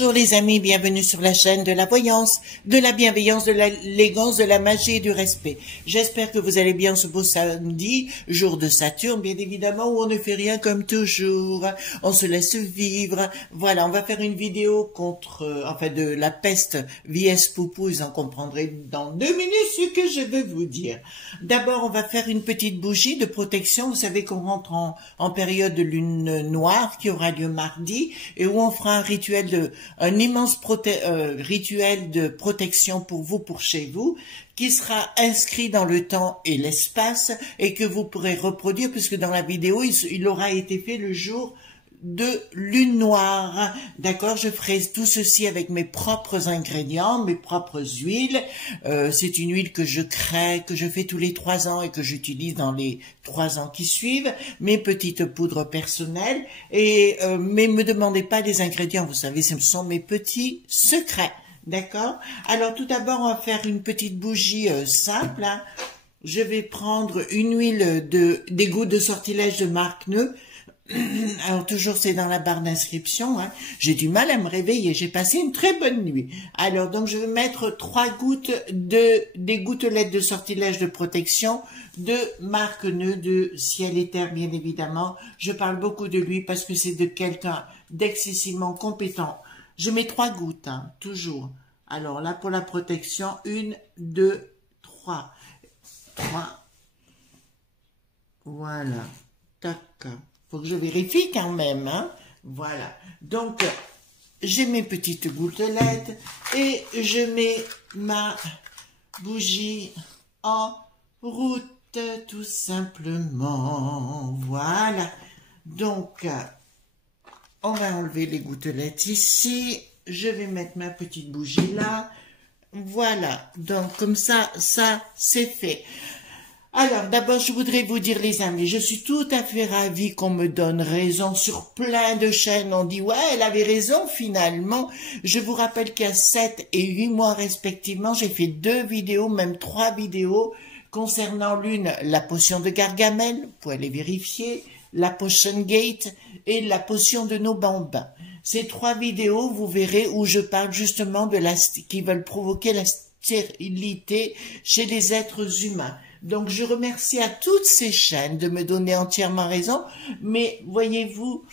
Bonjour les amis, bienvenue sur la chaîne de la voyance, de la bienveillance, de l'élégance, de la magie et du respect. J'espère que vous allez bien ce beau samedi, jour de Saturne, bien évidemment, où on ne fait rien comme toujours, on se laisse vivre. Voilà, on va faire une vidéo contre, de la peste vs Poupou, vous en comprendrez dans 2 minutes ce que je veux vous dire. D'abord, on va faire une petite bougie de protection. Vous savez qu'on rentre en période de lune noire qui aura lieu mardi et où on fera un immense rituel de protection pour vous, pour chez vous, qui sera inscrit dans le temps et l'espace et que vous pourrez reproduire puisque dans la vidéo, il aura été fait le jour de lune noire. D'accord, je ferai tout ceci avec mes propres ingrédients, mes propres huiles. C'est une huile que je crée, que je fais tous les 3 ans et que j'utilise dans les 3 ans qui suivent. Mes petites poudres personnelles. Mais me demandez pas les ingrédients, vous savez, ce sont mes petits secrets. D'accord? Alors tout d'abord, on va faire une petite bougie simple. Hein. Je vais prendre une huile des gouttes de sortilège de marque Neu. Alors toujours c'est dans la barre d'inscription, hein. J'ai du mal à me réveiller, j'ai passé une très bonne nuit. Alors donc je vais mettre 3 gouttes des gouttelettes de sortilège de protection de marque Neu, de Ciel et Terre bien évidemment. Je parle beaucoup de lui parce que c'est de quelqu'un d'excessivement compétent. Je mets 3 gouttes, hein, toujours. Alors là pour la protection, 1, 2, 3. 3. Voilà. Tac. Faut que je vérifie quand même, hein. Voilà. Donc, j'ai mes petites gouttelettes et je mets ma bougie en route, tout simplement. Voilà. Donc, on va enlever les gouttelettes ici. Je vais mettre ma petite bougie là. Voilà. Donc, comme ça, c'est fait. Alors, d'abord, je voudrais vous dire, les amis, je suis tout à fait ravie qu'on me donne raison sur plein de chaînes. On dit, ouais, elle avait raison, finalement. Je vous rappelle qu'il y a 7 et 8 mois, respectivement, j'ai fait 2 vidéos, même 3 vidéos, concernant l'une, la potion de Gargamel, vous pouvez aller vérifier, la potion gate et la potion de nos bambins. Ces 3 vidéos, vous verrez où je parle justement qui veulent provoquer la stérilité chez les êtres humains. Donc, je remercie à toutes ces chaînes de me donner entièrement raison, mais voyez-vous,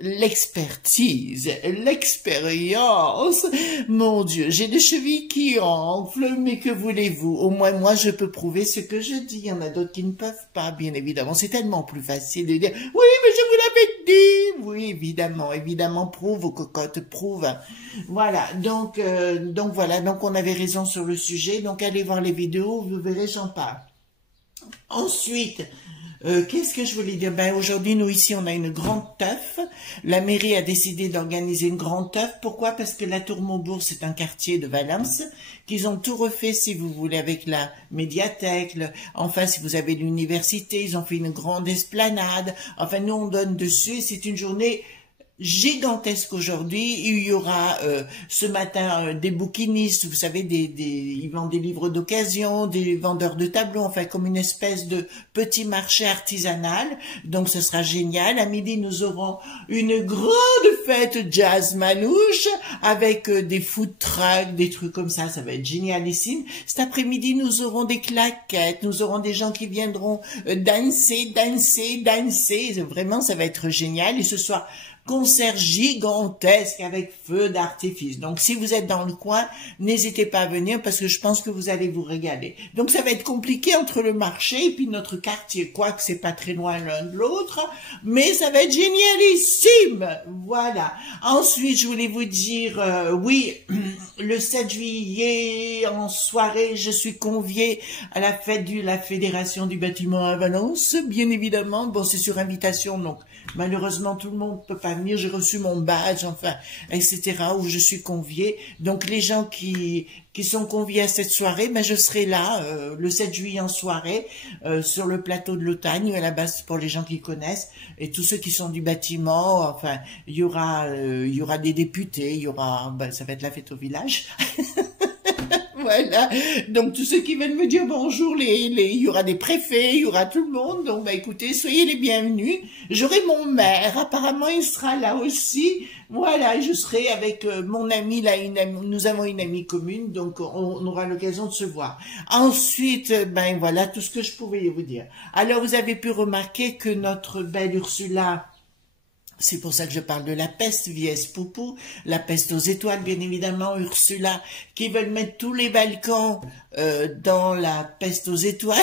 l'expertise, l'expérience, mon Dieu, j'ai des chevilles qui enflent, mais que voulez-vous? Au moins, moi, je peux prouver ce que je dis. Il y en a d'autres qui ne peuvent pas, bien évidemment. C'est tellement plus facile de dire, oui, mais je vous l'avais dit. Oui, évidemment, prouve, vos cocottes, prouve. Voilà, donc voilà, donc on avait raison sur le sujet. Donc, allez voir les vidéos, vous verrez, j'en parle. Ensuite, qu'est-ce que je voulais dire? Ben, aujourd'hui, nous, ici, on a une grande teuf. La mairie a décidé d'organiser une grande teuf. Pourquoi? Parce que la Tour Maubourg, c'est un quartier de Valence, qu'ils ont tout refait, si vous voulez, avec la médiathèque. Enfin, si vous avez l'université, ils ont fait une grande esplanade. Enfin, nous, on donne dessus. C'est une journée gigantesque aujourd'hui. Il y aura ce matin des bouquinistes, vous savez, ils vendent des livres d'occasion, des vendeurs de tableaux, enfin comme une espèce de petit marché artisanal. Donc ce sera génial. À midi, nous aurons une grande fête jazz manouche avec des food trucks, des trucs comme ça. Ça va être génialissime. Cet après-midi, nous aurons des claquettes, nous aurons des gens qui viendront danser. Vraiment, ça va être génial. Et ce soir, concert gigantesque avec feu d'artifice. Donc, si vous êtes dans le coin, n'hésitez pas à venir parce que je pense que vous allez vous régaler. Donc, ça va être compliqué entre le marché et puis notre quartier, quoique c'est pas très loin l'un de l'autre, mais ça va être génialissime. Voilà. Ensuite, je voulais vous dire, oui, le 7 juillet, en soirée, je suis conviée à la fête de la Fédération du bâtiment à Valence, bien évidemment. Bon, c'est sur invitation, donc malheureusement, tout le monde peut pas venir. J'ai reçu mon badge, enfin, etc., où je suis conviée. Donc, les gens qui sont conviés à cette soirée, ben, je serai là, le 7 juillet en soirée, sur le plateau de l'Otagne, à la base, pour les gens qui connaissent, et tous ceux qui sont du bâtiment, enfin, il y aura des députés, il y aura, ben, ça va être la fête au village. Voilà. Donc, tous ceux qui veulent me dire bonjour, il y aura des préfets, il y aura tout le monde. Donc, bah, écoutez, soyez les bienvenus. J'aurai mon maire. Apparemment, il sera là aussi. Voilà, je serai avec mon ami, là, nous avons une amie commune, donc on aura l'occasion de se voir. Ensuite, ben voilà, tout ce que je pouvais vous dire. Alors, vous avez pu remarquer que notre belle Ursula, c'est pour ça que je parle de la peste, vieille Poupou, la peste aux étoiles, bien évidemment, Ursula, qui veulent mettre tous les Balkans dans la peste aux étoiles.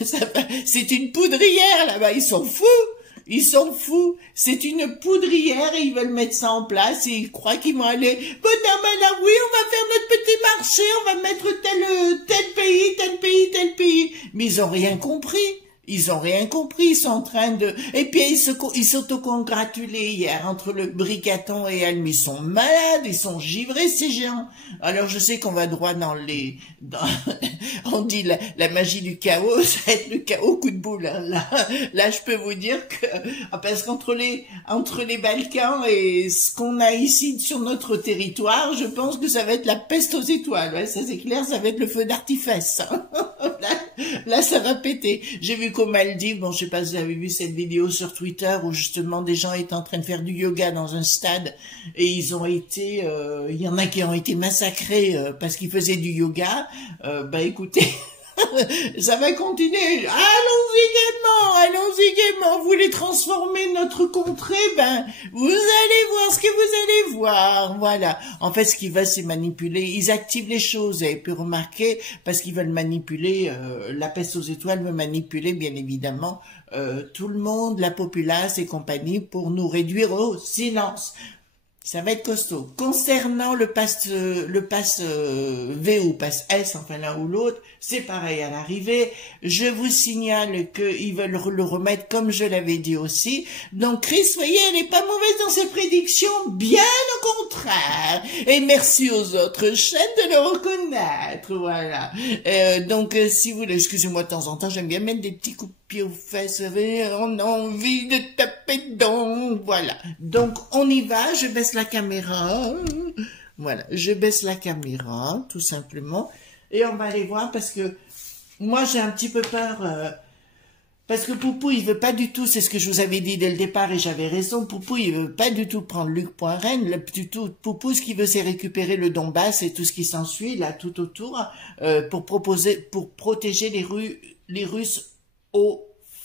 C'est une poudrière, là-bas, ils sont fous. Ils sont fous, c'est une poudrière et ils veulent mettre ça en place et ils croient qu'ils vont aller, bon non mais là oui on va faire notre petit marché, on va mettre tel pays, mais ils ont rien compris. Ils ont rien compris, ils sont en train de... Et puis ils s'autocongratulaient hier entre le Bricaton et elle, mais ils sont malades, ils sont givrés ces gens. Alors je sais qu'on va droit dans les... on dit la magie du chaos, ça va être le chaos coup de boule. Hein. Là, je peux vous dire que... Parce qu'entre les Balkans et ce qu'on a ici sur notre territoire, je pense que ça va être la peste aux étoiles. Ouais, ça c'est clair, ça va être le feu d'artifice. Là, ça va péter. J'ai vu qu'aux Maldives, bon, je sais pas si vous avez vu cette vidéo sur Twitter où justement des gens étaient en train de faire du yoga dans un stade et ils ont été, il y en a qui ont été massacrés parce qu'ils faisaient du yoga. Bah écoutez, ça va continuer. Allons-y gaiement. Vous voulez transformer notre contrée, ben vous allez voir ce que vous allez voir. Voilà. En fait, ce qu'ils veulent, c'est manipuler. Ils activent les choses. Vous avez pu remarquer parce qu'ils veulent manipuler. La peste aux étoiles veut manipuler, bien évidemment, tout le monde, la populace et compagnie, pour nous réduire au silence. Ça va être costaud. Concernant le pass V ou pass S, enfin l'un ou l'autre, c'est pareil à l'arrivée. Je vous signale qu'ils veulent le remettre comme je l'avais dit aussi. Donc Chris, voyez, elle n'est pas mauvaise dans ses prédictions, bien au contraire. Et merci aux autres chaînes de le reconnaître, voilà. Donc si vous voulez, excusez-moi de temps en temps, j'aime bien mettre des petits coups de pied aux fesses, on a envie de taper dedans, voilà. Donc on y va, je baisse la caméra, voilà, je baisse la caméra, tout simplement, et on va aller voir, parce que moi j'ai un petit peu peur, parce que Poupou il veut pas du tout, c'est ce que je vous avais dit dès le départ, et j'avais raison, Poupou il veut pas du tout prendre Luc Poirel, Poupou ce qu'il veut c'est récupérer le Donbass et tout ce qui s'ensuit, là, tout autour, pour protéger les Russes au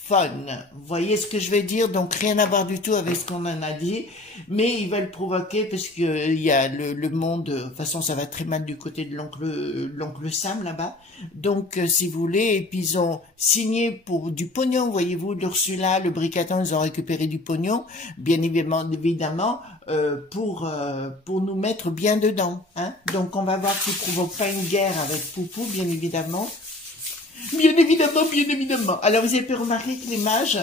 fun. Vous voyez ce que je vais dire? Donc rien à voir du tout avec ce qu'on en a dit, mais ils veulent provoquer parce que il y a le monde, de toute façon ça va très mal du côté de l'oncle Sam là-bas. Donc si vous voulez, et puis ils ont signé pour du pognon, voyez-vous, l'Ursula, le Bricaton, ils ont récupéré du pognon, bien évidemment, pour nous mettre bien dedans. Hein. Donc on va voir qu'ils provoquent pas une guerre avec Poupou, bien évidemment. Bien évidemment. Alors, vous avez pu remarquer que les mages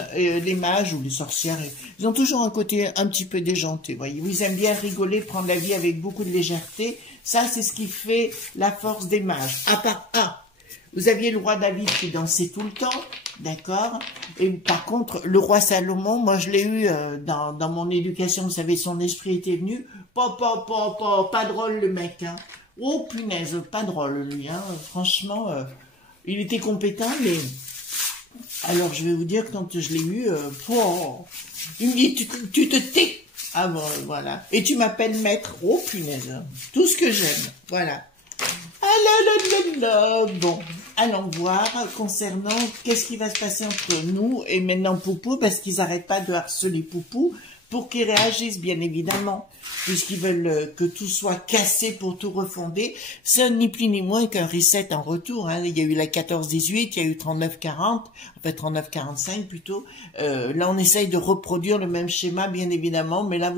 ou les sorcières, ils ont toujours un côté un petit peu déjanté, voyez. Ils aiment bien rigoler, prendre la vie avec beaucoup de légèreté. Ça, c'est ce qui fait la force des mages. À part, vous aviez le roi David qui dansait tout le temps, d'accord? Et par contre, le roi Salomon, moi, je l'ai eu dans mon éducation, vous savez, son esprit était venu. Pas drôle, le mec, hein. Oh, punaise, pas drôle, lui, hein. Franchement... il était compétent, mais... Alors, je vais vous dire, quand je l'ai eu, il me dit, tu te tais. Ah bon, voilà. Et tu m'appelles maître. Oh, punaise. Tout ce que j'aime. Voilà. Ah là. Bon, allons voir concernant qu'est-ce qui va se passer entre nous et maintenant Poupou, parce qu'ils n'arrêtent pas de harceler Poupou pour qu'ils réagissent, bien évidemment, puisqu'ils veulent que tout soit cassé pour tout refonder. C'est ni plus ni moins qu'un reset en retour. Hein. Il y a eu la 14-18, il y a eu 39-40, en fait 39-45 plutôt. Là, on essaye de reproduire le même schéma, bien évidemment, mais là,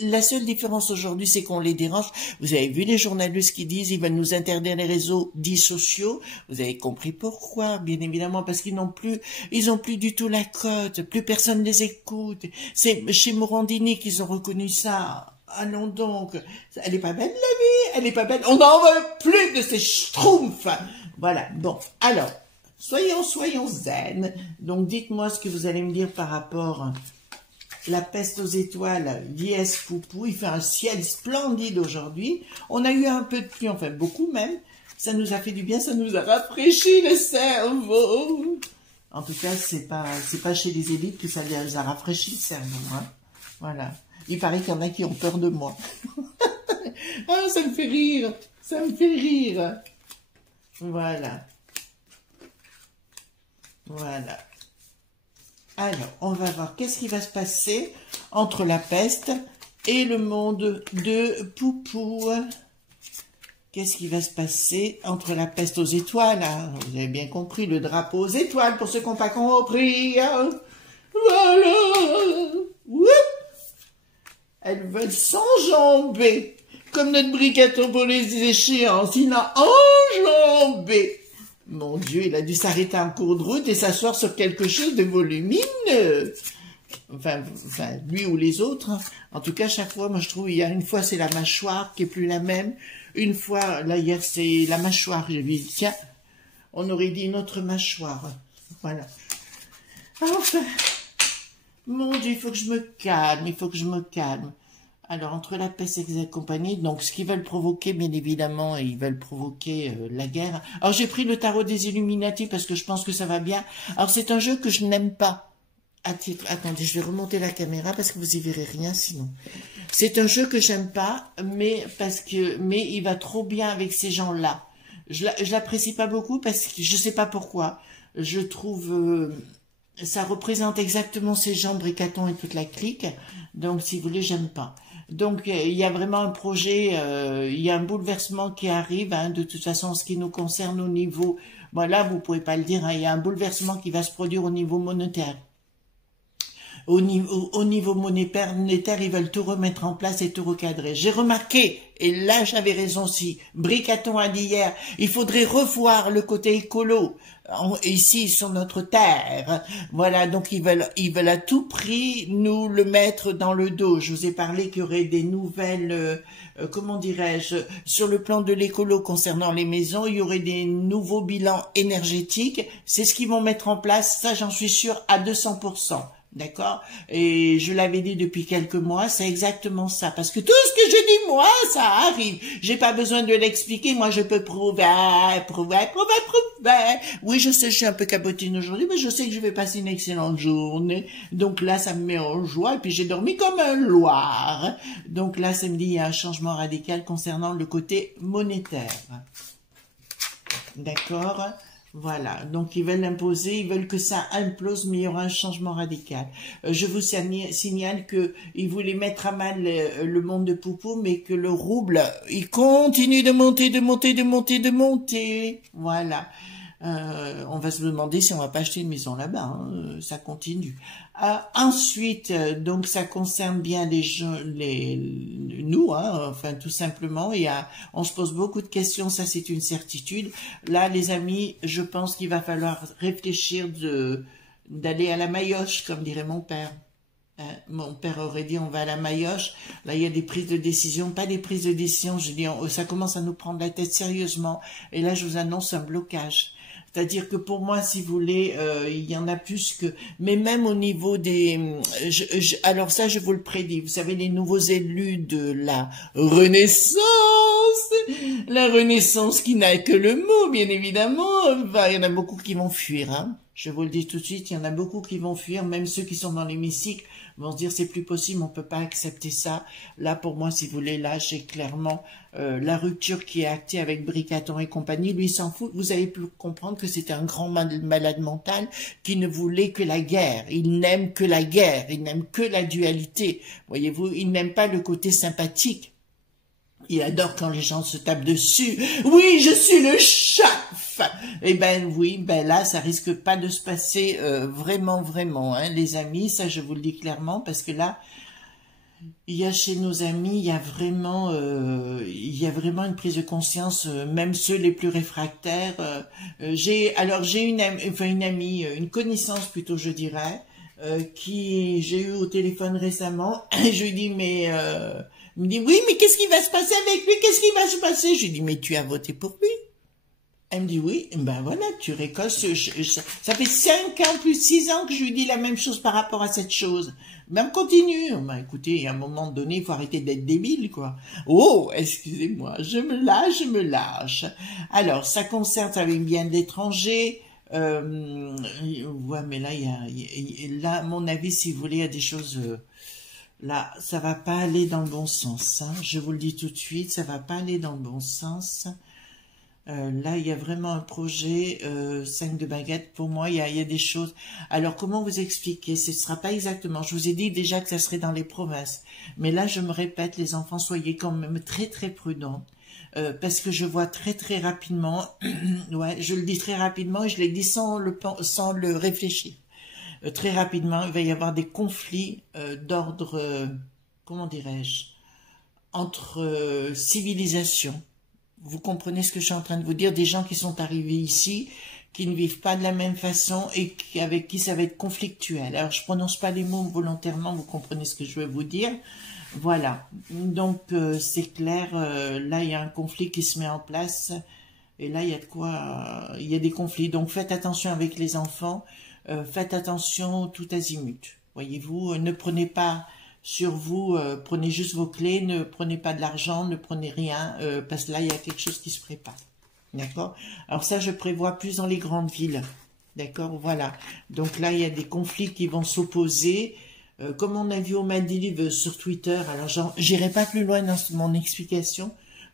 la seule différence aujourd'hui, c'est qu'on les dérange. Vous avez vu les journalistes qui disent ils veulent nous interdire les réseaux dits sociaux. Vous avez compris pourquoi, bien évidemment, parce qu'ils ont plus du tout la cote, plus personne les écoute. C'est chez Morandini qu'ils ont reconnu ça. Allons donc, elle est pas belle la vie, elle est pas belle, on n'en veut plus de ces schtroumpfs. Voilà, bon, alors, soyons zen. Donc dites-moi ce que vous allez me dire par rapport à la peste aux étoiles, vieille Poupou. Il fait un ciel splendide aujourd'hui, on a eu un peu de pluie, enfin beaucoup même, Ça nous a fait du bien, ça nous a rafraîchi le cerveau. En tout cas, c'est pas chez les élites que ça les a rafraîchi le cerveau, hein. Voilà. Il paraît qu'il y en a qui ont peur de moi. Ah, ça me fait rire. Ça me fait rire. Voilà. Voilà. Alors, on va voir qu'est-ce qui va se passer entre la peste et le monde de Poupou. Qu'est-ce qui va se passer entre la peste aux étoiles, hein? Vous avez bien compris, le drapeau aux étoiles, pour ceux qui n'ont pas compris. Hein? Voilà. Oup. Elles veulent s'enjamber. Comme notre bricaton pour les échéances. Il a enjambé. Mon Dieu, il a dû s'arrêter en cours de route et s'asseoir sur quelque chose de volumineux. Enfin, lui ou les autres. Hein. En tout cas, chaque fois, moi, je trouve, il y a une fois, c'est la mâchoire qui est plus la même. Une fois, là, hier, c'est la mâchoire. J'ai dit, tiens, on aurait dit une autre mâchoire. Voilà. Enfin, mon Dieu, il faut que je me calme, il faut que je me calme. Alors, entre la peste et les compagnies, donc ce qu'ils veulent provoquer, bien évidemment, ils veulent provoquer la guerre. Alors, j'ai pris le tarot des Illuminati parce que je pense que ça va bien. Alors, c'est un jeu que je n'aime pas. Attendez, je vais remonter la caméra parce que vous y verrez rien sinon. C'est un jeu que j'aime pas, mais il va trop bien avec ces gens-là. Je l'apprécie pas beaucoup parce que je sais pas pourquoi. Je trouve... ça représente exactement ces gens, Bricaton et toute la clique. Donc, si vous voulez, j'aime pas. Donc, il y a vraiment un projet, il y a un bouleversement qui arrive, hein, de toute façon, en ce qui nous concerne au niveau... Bon, là, vous pouvez pas le dire, hein, il y a un bouleversement qui va se produire au niveau monétaire. Au niveau monétaire, ils veulent tout remettre en place et tout recadrer. J'ai remarqué, et là j'avais raison aussi, Bricaton a dit hier, il faudrait revoir le côté écolo, ici sur notre terre. Voilà, donc ils veulent à tout prix nous le mettre dans le dos. Je vous ai parlé qu'il y aurait des nouvelles, comment dirais-je, sur le plan de l'écolo concernant les maisons, il y aurait des nouveaux bilans énergétiques. C'est ce qu'ils vont mettre en place, ça j'en suis sûre à 200%. D'accord? Et je l'avais dit depuis quelques mois, c'est exactement ça. Parce que tout ce que je dis, moi, ça arrive. J'ai pas besoin de l'expliquer, moi je peux prouver. Oui, je sais, je suis un peu cabotine aujourd'hui, mais je sais que je vais passer une excellente journée. Donc là, ça me met en joie, et puis j'ai dormi comme un loir. Donc là, ça me dit, il y a un changement radical concernant le côté monétaire. D'accord? Voilà, donc ils veulent l'imposer, ils veulent que ça implose, mais il y aura un changement radical. Je vous signale que ils voulaient mettre à mal le monde de Poupou, mais que le rouble, il continue de monter, de monter, de monter, de monter. Voilà. On va se demander si on va pas acheter une maison là-bas, hein, ça continue. Ensuite, donc ça concerne bien nous, hein, enfin tout simplement. On se pose beaucoup de questions, ça c'est une certitude. Là, les amis, je pense qu'il va falloir réfléchir d'aller à la maillotche, comme dirait mon père. Mon père aurait dit on va à la maillotche. Là il y a des prises de décision, pas des prises de décision. Je dis ça commence à nous prendre la tête sérieusement. Et là je vous annonce un blocage. C'est-à-dire que pour moi, si vous voulez, il y en a plus que... Mais même au niveau des... alors ça, je vous le prédis. Vous savez, les nouveaux élus de la Renaissance, la Renaissance qui n'a que le mot, bien évidemment, il y en a beaucoup qui vont fuir. Hein. Je vous le dis tout de suite, il y en a beaucoup qui vont fuir, même ceux qui sont dans l'hémicycle vont se dire c'est plus possible, on peut pas accepter ça. Là, pour moi, si vous voulez, là, j'ai clairement la rupture qui est actée avec Bricaton et compagnie. Lui, il s'en fout. Vous avez pu comprendre que c'était un grand malade mental qui ne voulait que la guerre. Il n'aime que la guerre. Il n'aime que la dualité. Voyez-vous, il n'aime pas le côté sympathique. Il adore quand les gens se tapent dessus. Oui, je suis le chef. Eh ben oui, ben là, ça risque pas de se passer vraiment, hein, les amis. Ça, je vous le dis clairement, parce que là, il y a chez nos amis, il y a vraiment une prise de conscience, même ceux les plus réfractaires. J'ai une connaissance plutôt, je dirais, qui j'ai eu au téléphone récemment. Et je lui dis il me dit, oui, mais qu'est-ce qui va se passer avec lui? Qu'est-ce qui va se passer? Je lui dis, mais tu as voté pour lui. Elle me dit oui, ben voilà, tu récoltes. Ça fait 5 ans, plus 6 ans que je lui dis la même chose par rapport à cette chose. Ben on continue. Ben écoutez, à un moment donné, il faut arrêter d'être débile, quoi. Oh, excusez-moi, je me lâche, je me lâche. Alors, ça concerne, ça vient bien d'étrangers. Ouais, mais là, là, à mon avis, si vous voulez, il y a des choses... là, ça va pas aller dans le bon sens. Hein. Je vous le dis tout de suite, ça va pas aller dans le bon sens. Là, il y a vraiment un projet, 5 de baguettes. Pour moi, il y a des choses. Alors, comment vous expliquer? Ce ne sera pas exactement. Je vous ai dit déjà que ça serait dans les provinces. Mais là, je me répète, les enfants, soyez quand même très, très prudents. Parce que je vois très, très rapidement, ouais, je le dis très rapidement et je l'ai dit sans le réfléchir. Très rapidement, il va y avoir des conflits d'ordre, comment dirais-je, entre civilisations. Vous comprenez ce que je suis en train de vous dire? Des gens qui sont arrivés ici, qui ne vivent pas de la même façon et avec qui ça va être conflictuel. Alors, je prononce pas les mots volontairement, vous comprenez ce que je veux vous dire. Voilà. Donc, c'est clair, là, il y a un conflit qui se met en place. Et là, il y a de quoi... il y a des conflits. Donc, faites attention avec les enfants. Faites attention tout azimut. Voyez-vous, ne prenez pas... sur vous, prenez juste vos clés, ne prenez pas de l'argent, ne prenez rien, parce que là, il y a quelque chose qui se prépare. D'accord? Alors ça, je prévois plus dans les grandes villes. D'accord? Voilà. Donc là, il y a des conflits qui vont s'opposer. Comme on a vu au Maldives sur Twitter, alors j'irai pas plus loin dans mon explication.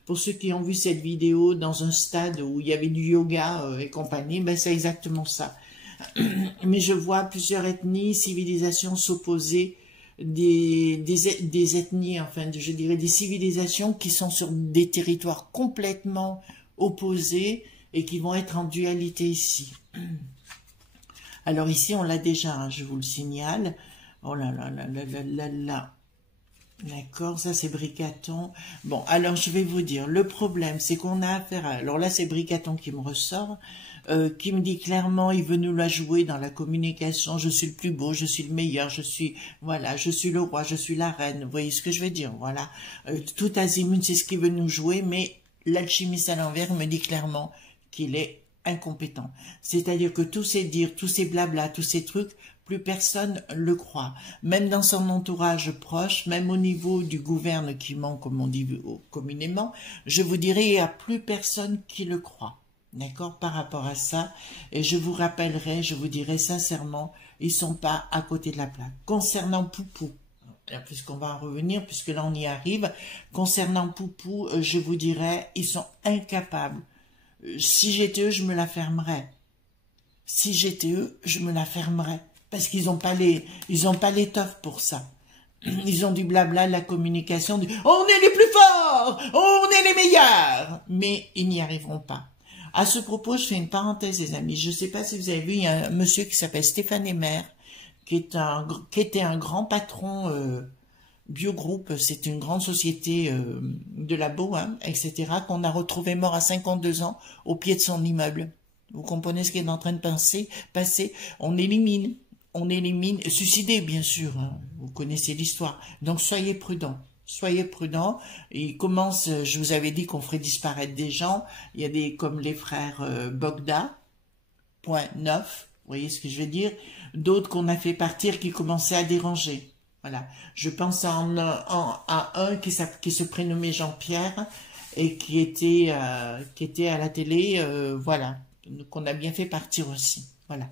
Pour ceux qui ont vu cette vidéo dans un stade où il y avait du yoga et compagnie, ben c'est exactement ça. Mais je vois plusieurs ethnies, civilisations s'opposer, des ethnies, enfin, je dirais des civilisations qui sont sur des territoires complètement opposés et qui vont être en dualité ici. Alors ici, on l'a déjà, hein, je vous le signale. Oh là là là là là là là. D'accord, ça c'est Bricaton. Bon, alors je vais vous dire, le problème c'est qu'on a affaire à... Alors là c'est Bricaton qui me ressort, qui me dit clairement, il veut nous la jouer dans la communication, je suis le plus beau, je suis le meilleur, je suis, voilà, je suis le roi, je suis la reine, vous voyez ce que je veux dire, voilà. Tout azimut c'est ce qu'il veut nous jouer, mais l'alchimiste à l'envers me dit clairement qu'il est incompétent. C'est-à-dire que tous ces dires, tous ces blabla, tous ces trucs, plus personne le croit. Même dans son entourage proche, même au niveau du gouvernement, comme on dit communément, je vous dirais, il n'y a plus personne qui le croit. D'accord? Par rapport à ça, et je vous rappellerai, je vous dirai sincèrement, ils sont pas à côté de la plaque. Concernant Poupou, puisqu'on va en revenir, puisque là on y arrive, concernant Poupou, je vous dirais, ils sont incapables. Si j'étais eux, je me la fermerais. Si j'étais eux, je me la fermerais. Parce qu'ils n'ont pas l'étoffe pour ça. Ils ont du blabla, de la communication, du « on est les plus forts, on est les meilleurs !» Mais ils n'y arriveront pas. À ce propos, je fais une parenthèse, les amis. Je ne sais pas si vous avez vu, il y a un monsieur qui s'appelle Stéphane Emer, qui était un grand patron Biogroupe. C'est une grande société de labo, hein, etc., qu'on a retrouvé mort à 52 ans au pied de son immeuble. Vous comprenez ce qui est en train de passer? On élimine, suicider bien sûr, hein, vous connaissez l'histoire. Donc soyez prudents. Soyez prudents. Il commence, je vous avais dit qu'on ferait disparaître des gens. Il y a des comme les frères Bogda, point 9, vous voyez ce que je veux dire. D'autres qu'on a fait partir qui commençaient à déranger. Voilà. Je pense à un qui se prénommait Jean-Pierre et qui était à la télé, voilà, qu'on a bien fait partir aussi. Voilà.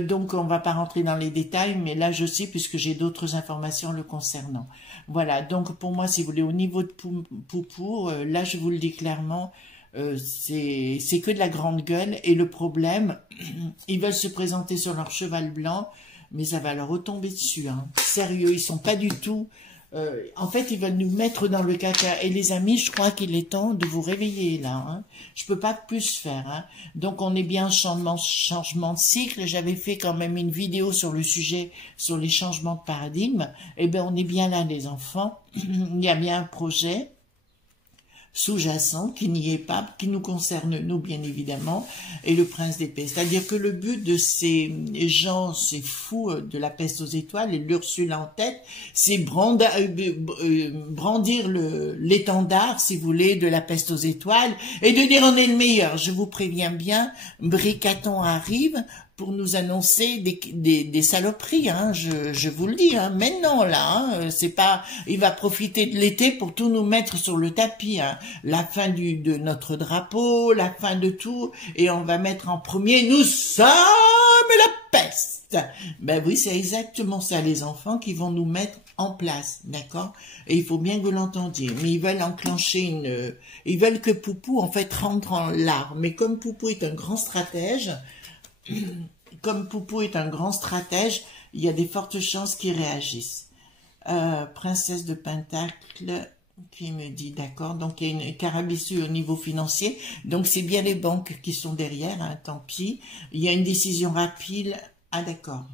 Donc, on va pas rentrer dans les détails, mais là, je sais, puisque j'ai d'autres informations le concernant. Voilà. Donc, pour moi, si vous voulez, au niveau de Poupou, là, je vous le dis clairement, c'est que de la grande gueule. Et le problème, ils veulent se présenter sur leur cheval blanc, mais ça va leur retomber dessus. Hein. Sérieux, ils sont pas du tout... en fait, ils veulent nous mettre dans le caca. Et les amis, je crois qu'il est temps de vous réveiller là. Hein. Je peux pas plus faire. Hein. Donc, on est bien changement de cycle. J'avais fait quand même une vidéo sur le sujet, sur les changements de paradigme. Eh bien, on est bien là, les enfants. Il y a bien un projet. sous-jacent qui n'y est pas, qui nous concerne nous bien évidemment, et le prince d'épée. C'est-à-dire que le but de ces gens, ces fous de la peste aux étoiles et l'Ursule en tête, c'est brandir l'étendard, si vous voulez, de la peste aux étoiles et de dire on est le meilleur. Je vous préviens bien, Bricaton arrive pour nous annoncer des saloperies, hein, je vous le dis, hein, maintenant là, hein, c'est pas, il va profiter de l'été pour tout nous mettre sur le tapis, hein, la fin de notre drapeau, la fin de tout, et on va mettre en premier, nous sommes la peste. Ben oui, c'est exactement ça, les enfants qui vont nous mettre en place, d'accord? Et il faut bien que vous l'entendiez, mais ils veulent enclencher ils veulent que Poupou en fait rentre en larmes, mais comme Poupou est un grand stratège, il y a des fortes chances qu'ils réagissent. Princesse de Pentacle qui me dit d'accord, donc il y a une carabissure au niveau financier, donc c'est bien les banques qui sont derrière, hein, tant pis. Il y a une décision rapide. Ah d'accord.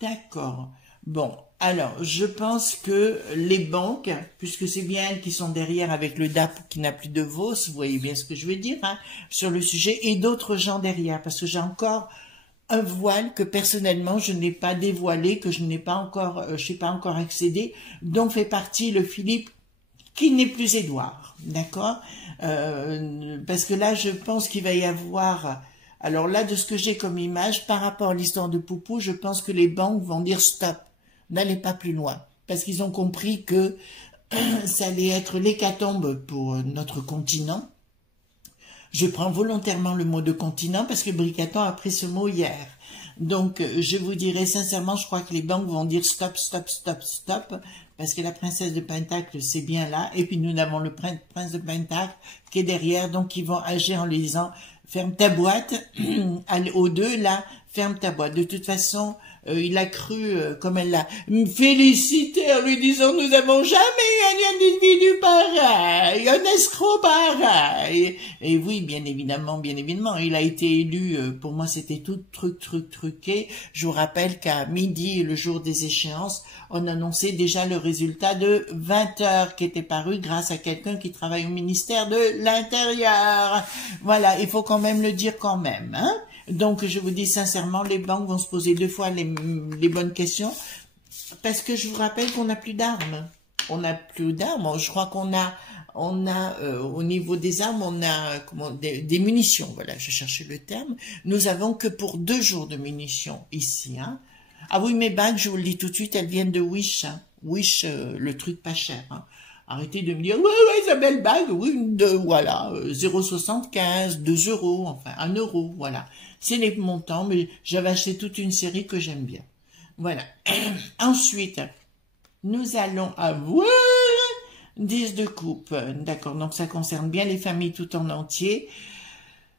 D'accord. Bon, alors, je pense que les banques, puisque c'est bien elles qui sont derrière avec le DAP qui n'a plus de VOS, vous voyez bien ce que je veux dire, hein, sur le sujet, et d'autres gens derrière, parce que j'ai encore un voile que personnellement je n'ai pas dévoilé, que je n'ai pas encore, je n'ai pas encore accédé, dont fait partie le Philippe qui n'est plus Édouard, d'accord, parce que là je pense qu'il va y avoir, alors là de ce que j'ai comme image par rapport à l'histoire de Poupou, je pense que les banques vont dire stop, n'allez pas plus loin, parce qu'ils ont compris que ça allait être l'hécatombe pour notre continent. Je prends volontairement le mot de continent parce que Bricaton a pris ce mot hier. Donc, je vous dirais sincèrement, je crois que les banques vont dire stop, stop, stop, stop, parce que la princesse de Pentacle, c'est bien là, et puis nous avons le prince de Pentacle qui est derrière, donc ils vont agir en lui disant, ferme ta boîte, aux deux, là, ferme ta boîte. De toute façon, il a cru, comme elle l'a félicité en lui disant, nous n'avons jamais eu un individu pareil, un escroc pareil. Et oui, bien évidemment, il a été élu, pour moi c'était tout truqué. Je vous rappelle qu'à midi, le jour des échéances, on annonçait déjà le résultat de 20 heures qui était paru grâce à quelqu'un qui travaille au ministère de l'Intérieur. Voilà, il faut quand même le dire quand même, hein. Donc, je vous dis sincèrement, les banques vont se poser deux fois les bonnes questions, parce que je vous rappelle qu'on n'a plus d'armes. On n'a plus d'armes. Je crois qu'on a au niveau des armes, on a des munitions. Voilà, je cherchais le terme. Nous avons que pour 2 jours de munitions ici. Hein. Ah oui, mes bagues, je vous le dis tout de suite, elles viennent de Wish. Hein. Wish, le truc pas cher. Hein. Arrêtez de me dire, ouais, Isabelle bague, oui, voilà, 0,75, 2 €, enfin, 1 €, voilà. C'est les montants, mais j'avais acheté toute une série que j'aime bien. Voilà. Ensuite, nous allons avoir 10 de coupe. D'accord, donc ça concerne bien les familles tout en entier.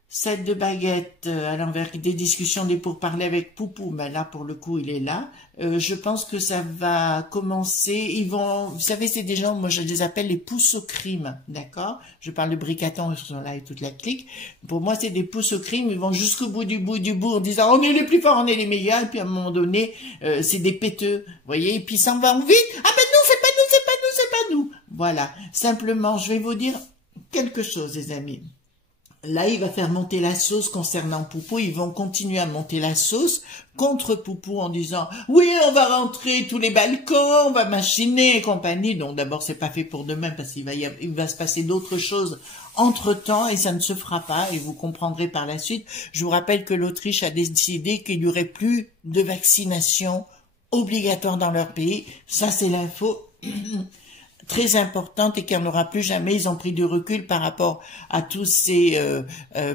7 de baguette à l'envers, des discussions, des pourparlers avec Poupou, mais là pour le coup il est là. Je pense que ça va commencer, ils vont, vous savez c'est des gens, moi je les appelle les pousses au crime, d'accord? Je parle de Bricaton, ils sont là et toute la clique. Pour moi c'est des pousses au crime, ils vont jusqu'au bout du bout en disant on est les plus forts, on est les meilleurs, et puis à un moment donné c'est des péteux, vous voyez, et puis ils s'en vont vite, ah ben non c'est pas nous, c'est pas nous, c'est pas nous. Voilà, simplement je vais vous dire quelque chose les amis. Là, il va faire monter la sauce concernant Poupou. Ils vont continuer à monter la sauce contre Poupou en disant « Oui, on va rentrer tous les balcons, on va machiner et compagnie. » Donc d'abord, c'est pas fait pour demain parce qu'il va se passer d'autres choses entre-temps et ça ne se fera pas et vous comprendrez par la suite. Je vous rappelle que l'Autriche a décidé qu'il n'y aurait plus de vaccination obligatoire dans leur pays. Ça, c'est l'info très importante et qu'il n'y en aura plus jamais. Ils ont pris du recul par rapport à tous ces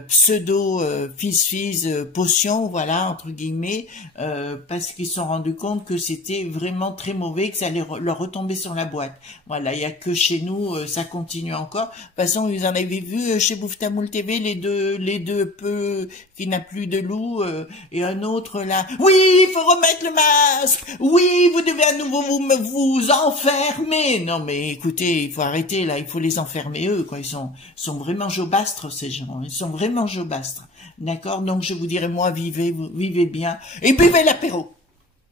pseudo fils potions, voilà, entre guillemets, parce qu'ils se sont rendus compte que c'était vraiment très mauvais, que ça allait leur retomber sur la boîte. Voilà, il n'y a que chez nous, ça continue encore. De toute façon, vous en avez vu chez Bouftamoul TV, les deux peu qui n'a plus de loup, et un autre là. Oui, il faut remettre le masque. Oui, vous devez à nouveau vous enfermer. Non, mais écoutez, il faut arrêter là, il faut les enfermer eux, quoi. Ils sont vraiment jobastres ces gens, ils sont vraiment jobastres, d'accord. Donc je vous dirais moi, vivez bien et buvez l'apéro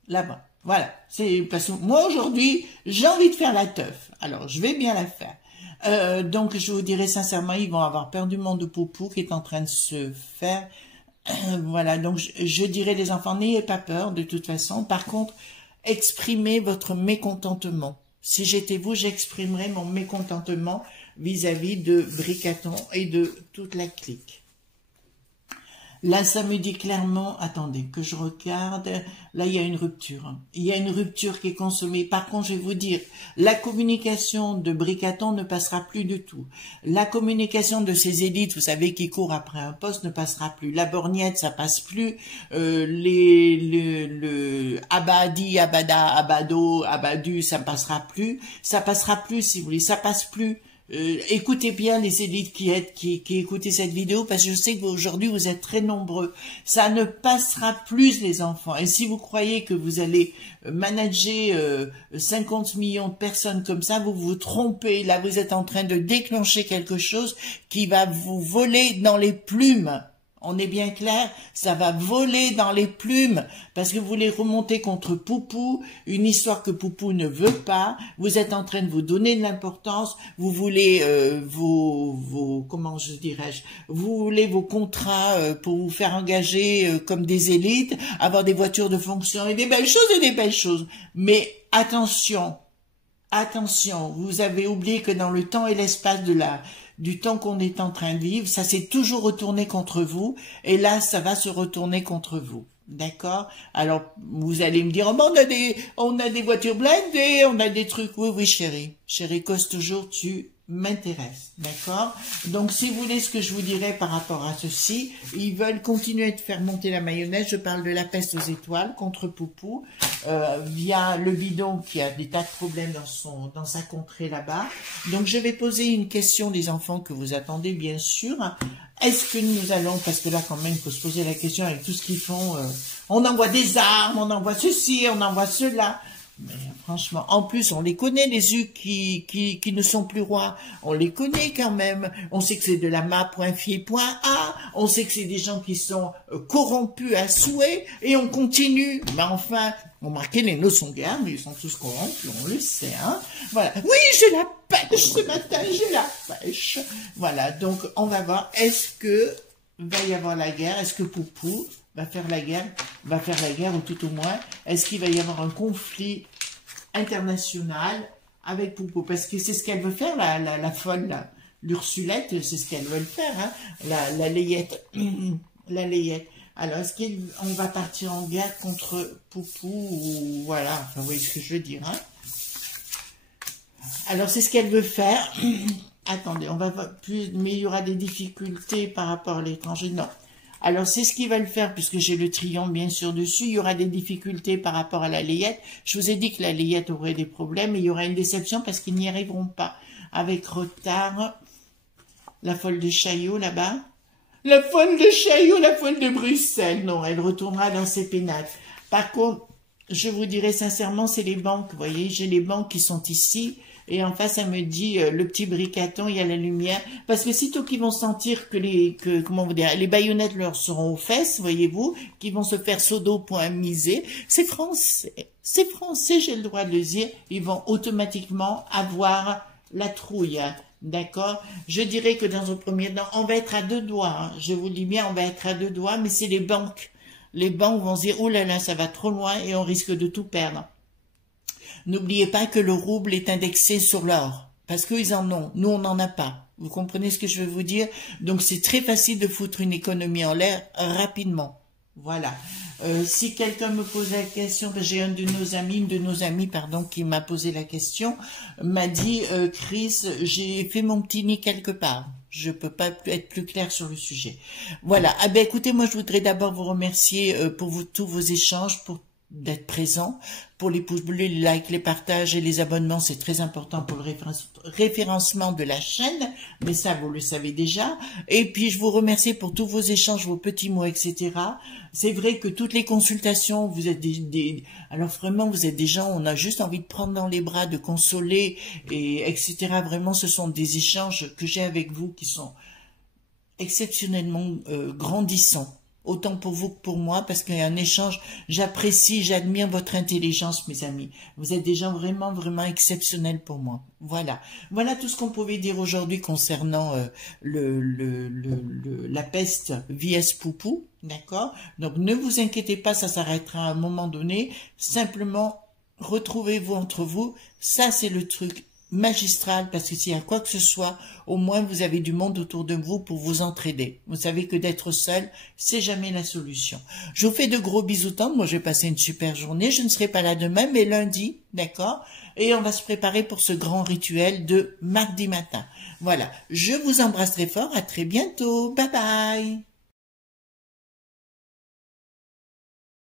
là-bas. Voilà, c'est parce que moi aujourd'hui j'ai envie de faire la teuf, alors je vais bien la faire. Donc, je vous dirais sincèrement, ils vont avoir perdument de Poupou qui est en train de se faire. Voilà, donc je dirais les enfants, n'ayez pas peur de toute façon. Par contre, exprimez votre mécontentement. Si j'étais vous, j'exprimerais mon mécontentement vis-à-vis de Bricaton et de toute la clique. Là, ça me dit clairement, attendez, que je regarde, là, il y a une rupture. Il y a une rupture qui est consommée. Par contre, je vais vous dire, la communication de Bricaton ne passera plus du tout. La communication de ces élites, vous savez, qui courent après un poste, ne passera plus. La borgnette, ça passe plus. Le Abadi, Abada, Abado, Abadu, ça passera plus. Ça passera plus, si vous voulez, ça passe plus. Écoutez bien les élites qui écoutez cette vidéo, parce que je sais qu'aujourd'hui vous êtes très nombreux. Ça ne passera plus, les enfants. Et si vous croyez que vous allez manager 50 millions de personnes comme ça, vous vous trompez. Là, vous êtes en train de déclencher quelque chose qui va vous voler dans les plumes. On est bien clair, ça va voler dans les plumes parce que vous voulez remonter contre Poupou, une histoire que Poupou ne veut pas. Vous êtes en train de vous donner de l'importance. Vous voulez comment je dirais-je, vous voulez vos contrats pour vous faire engager comme des élites, avoir des voitures de fonction et des belles choses. Mais attention, vous avez oublié que dans le temps et l'espace du temps qu'on est en train de vivre, ça s'est toujours retourné contre vous, et là, ça va se retourner contre vous. D'accord? Alors, vous allez me dire, oh, on a des voitures blindées, on a des trucs. Oui, chérie. Chérie, cause toujours, tu m'intéresses. D'accord? Donc, si vous voulez ce que je vous dirais par rapport à ceci, ils veulent continuer de faire monter la mayonnaise. Je parle de la peste aux étoiles contre Poupou, via le bidon qui a des tas de problèmes dans sa contrée là-bas. Donc, je vais poser une question des enfants que vous attendez, bien sûr. Est-ce que nous allons, parce que là, quand même, il faut se poser la question avec tout ce qu'ils font, on envoie des armes, on envoie ceci, on envoie cela. Mais franchement, en plus, on les connaît, les U qui ne sont plus rois. On les connaît quand même. On sait que c'est de la ma.fi.a. On sait que c'est des gens qui sont corrompus à souhait. Et on continue. Mais enfin, on marquait les noces en guerre, mais ils sont tous corrompus, on le sait. Hein. Voilà. Oui, j'ai la pêche ce matin, j'ai la pêche. Voilà, donc on va voir, est-ce que va y avoir la guerre? Est-ce que Poupou va faire la guerre, ou tout au moins, est-ce qu'il va y avoir un conflit international avec Poupou? Parce que c'est ce qu'elle veut faire, la folle, l'Ursulette, c'est ce qu'elle veut faire, hein, la layette, la layette. Alors, est-ce qu'on va partir en guerre contre Poupou, ou voilà, enfin, vous voyez ce que je veux dire, hein? Alors, c'est ce qu'elle veut faire. Attendez, on va plus, mais il y aura des difficultés par rapport à l'étranger, non. Alors, c'est ce qu'ils veulent faire, puisque j'ai le triangle bien sûr dessus. Il y aura des difficultés par rapport à la layette. Je vous ai dit que la layette aurait des problèmes, et il y aura une déception parce qu'ils n'y arriveront pas. Avec retard, la folle de Chaillot, là-bas. La folle de Chaillot, la folle de Bruxelles. Non, elle retournera dans ses pénales. Par contre, je vous dirais sincèrement, c'est les banques. Vous voyez, j'ai les banques qui sont ici. Et en face, ça me dit, le petit Bricaton, il y a la lumière. Parce que sitôt qu'ils vont sentir que comment vous dire, les baïonnettes leur seront aux fesses, voyez-vous, qu'ils vont se faire sodo.miser, c'est français, j'ai le droit de le dire, ils vont automatiquement avoir la trouille. D'accord? Je dirais que dans un premier temps, on va être à deux doigts. Hein. Je vous dis bien, on va être à deux doigts, mais c'est les banques. Les banques vont se dire, oh là là, ça va trop loin et on risque de tout perdre. N'oubliez pas que le rouble est indexé sur l'or, parce qu'ils en ont, nous on n'en a pas. Vous comprenez ce que je veux vous dire? Donc c'est très facile de foutre une économie en l'air rapidement. Voilà. Si quelqu'un me pose la question, j'ai une de nos amies, pardon, qui m'a posé la question, m'a dit, Chris, j'ai fait mon petit nid quelque part. Je peux pas être plus clair sur le sujet. Voilà. Ah ben écoutez, moi je voudrais d'abord vous remercier pour tous vos échanges, pour d'être présent, pour les pouces bleus, les likes, les partages et les abonnements, c'est très important pour le référencement de la chaîne, mais ça vous le savez déjà. Et puis je vous remercie pour tous vos échanges, vos petits mots, etc. C'est vrai que toutes les consultations, vous êtes alors vraiment vous êtes des gens, on a juste envie de prendre dans les bras, de consoler, et etc. Vraiment, ce sont des échanges que j'ai avec vous qui sont exceptionnellement grandissants. autant pour vous que pour moi, parce qu'il y a un échange. J'apprécie, j'admire votre intelligence, mes amis. Vous êtes des gens vraiment, vraiment exceptionnels pour moi. Voilà. Voilà tout ce qu'on pouvait dire aujourd'hui concernant la peste vs Poupou. D'accord? Donc, ne vous inquiétez pas, ça s'arrêtera à un moment donné. Simplement, retrouvez-vous entre vous. Ça, c'est le truc magistral, parce que s'il y a quoi que ce soit, au moins vous avez du monde autour de vous pour vous entraider. Vous savez que d'être seul, c'est jamais la solution. Je vous fais de gros bisous tendres. Moi, je vais passer une super journée. Je ne serai pas là demain, mais lundi, d'accord? Et on va se préparer pour ce grand rituel de mardi matin. Voilà. Je vous embrasse très fort. À très bientôt. Bye bye.